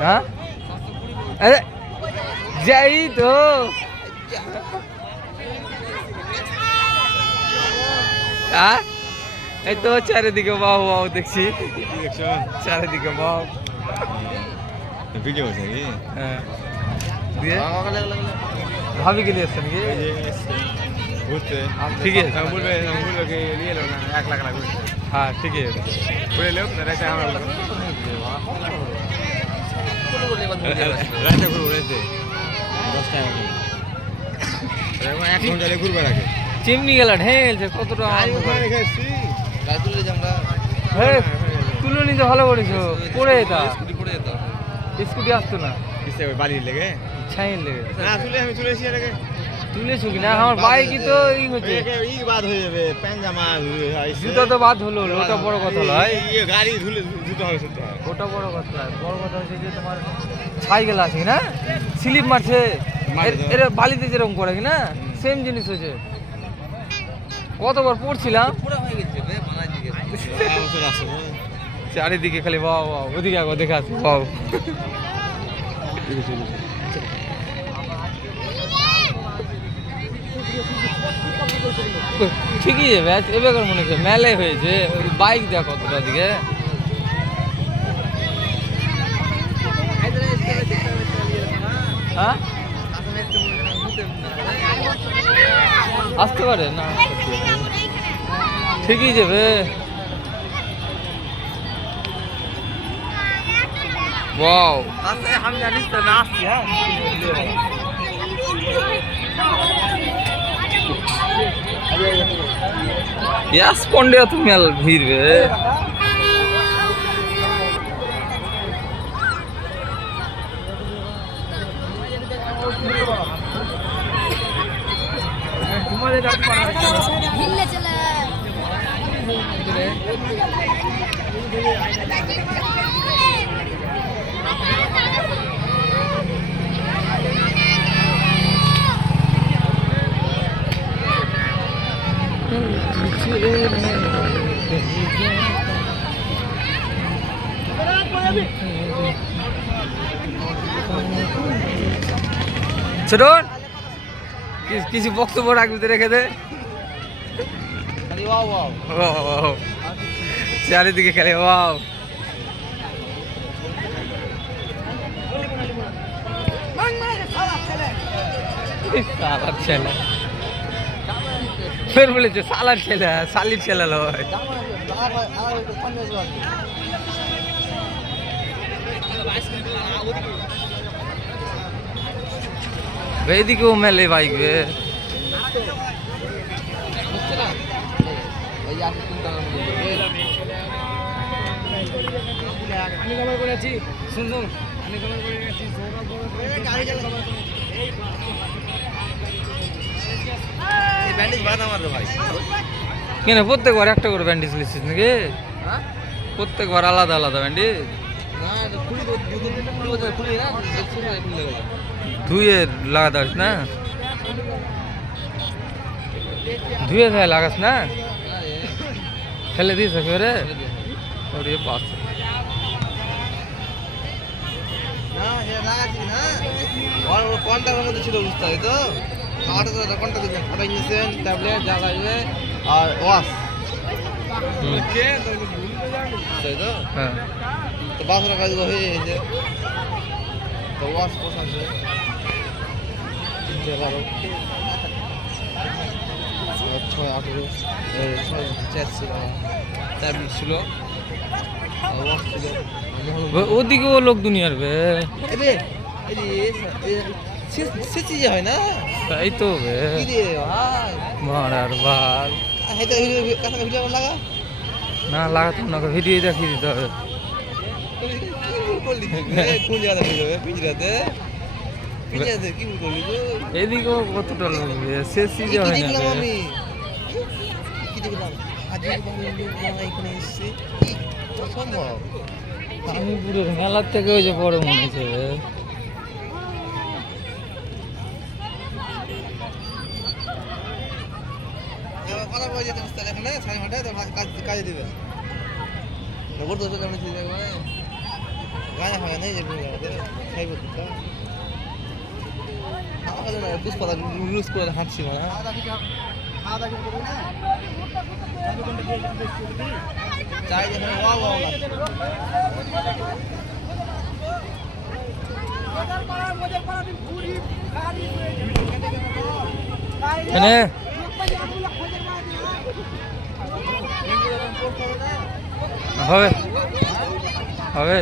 हाँ अरे যাই তো এই তো চারিদিকে বাহ বাহ দেখছি চারিদিকে বাহ ভিডিও আছে কি হ্যাঁ দিয়ে ভাবি কে নিয়ে এসছেন কি ঘুরতে ঠিক আছে বলবে কি নিয়ে এলো না 1 লাখ লাগবে হ্যাঁ ঠিক আছে বলে লোক না রাতে আমরা রাতে ঘুরবো রাতে 10 টাকা এখন 1 ঘন্টা ঘুরবে রাখে চিমনি গেল ঢেলছে কতটা তুলে নিতে ভালো করেছো পড়ে যেতা স্কুটি আসতো না বাড়ির লেগে ছাইন লেগে না তুলে আমি তুলে এসে লেগে তুলেছো কিনা আমার বাইকই তো ই হচ্ছে ই বাদ হয়ে যাবে প্যান্ট জামা জুতো তো বাদ হলো ওটা বড় কথা নয় গাড়ি ধুলে জুতো হবে শুনতে ওটা বড় কথা নয় বড় কথা হচ্ছে যে তোমার সাইকেল আছে না স্লিপ মারছে এরা বালিতে যেরকম করে কিনা সেম জিনিস হয়েছে কতবার পড়ছিলাম চারিদিকে খালি বাহ বাহ ওদিকে একবার দেখে আসি বাহ ঠিকই যাবে এবার মনে হচ্ছে মেলে হয়েছে বাইক দেখ কতটা দিকে হ্যাঁ আসতে পারে না ঠিকই যাবে ওয়াও আমি জানিস তো না আসছি হ্যাঁ ইয়াস পন্ডিয়া তুমি আল ভিড়বে ছোট কিছু বক্তব্য রাখবি রেখে দে চারিদিকে খেলে ওয়াও সালার ছেলে ফের বলেছে সালার ছেলে শালির ছেলে লয় এদিকেও মেলে বাইক বে আমি কভার করেছি সুন্দর আমি কভার করে গেছি কেন প্রত্যেকবার একটা করে ব্যান্ডেজ লিখছিস নাকি প্রত্যেকবার আলাদা আলাদা ব্যান্ডেজ ধুয়ে লাগাতে পারিস না ধুয়ে ধুয়ে লাগাস না ফেলে দিস একেবারে ওরে পাস কন্টাক্টের মধ্যে ছিল বুঝতে হয় তো কন্টাক্ট দিবেন ফটো ইঞ্জেকশন ট্যাবলেট যা লাগবে আর ওয়াশ তাই তো হ্যাঁ তো 12 কাজ হয়ে গেছে তো ওয়াশ পোষাচ্ছে 312 6 18 6 ছিল ট্যাবলেট ছিল ওয়াশ ছিল ওদিকেও লোক দুনিয়ার বে সে চিজ হয় না তাই তো বে মারার বাল ভিডিও লাগা না লাগাতাম না ভিডিও দেখিয়ে দিতে হবে কোন জায়গাতে ভিডিও পিঞ্জরাতে পিঞ্জরাতে কি করলি গো এদিকেও কতটা লোক সে চিজ হয় না আমি কি দেখলাম আজ এখানে এসেছি সম্ভব আমি পুরো মেলার থেকে ওই যে বড় মনে হচ্ছে কথা বলে যেতে বুঝতে এখানে 5:30 তো কাজে দিবে খবর তো জানি গায়ে হয় না যে খাইব তো আমাকে না পুষ্পাদা ইউজ করে হাঁটছিল না চাই যেখানে ওয়া ওয়া এনে হবে হবে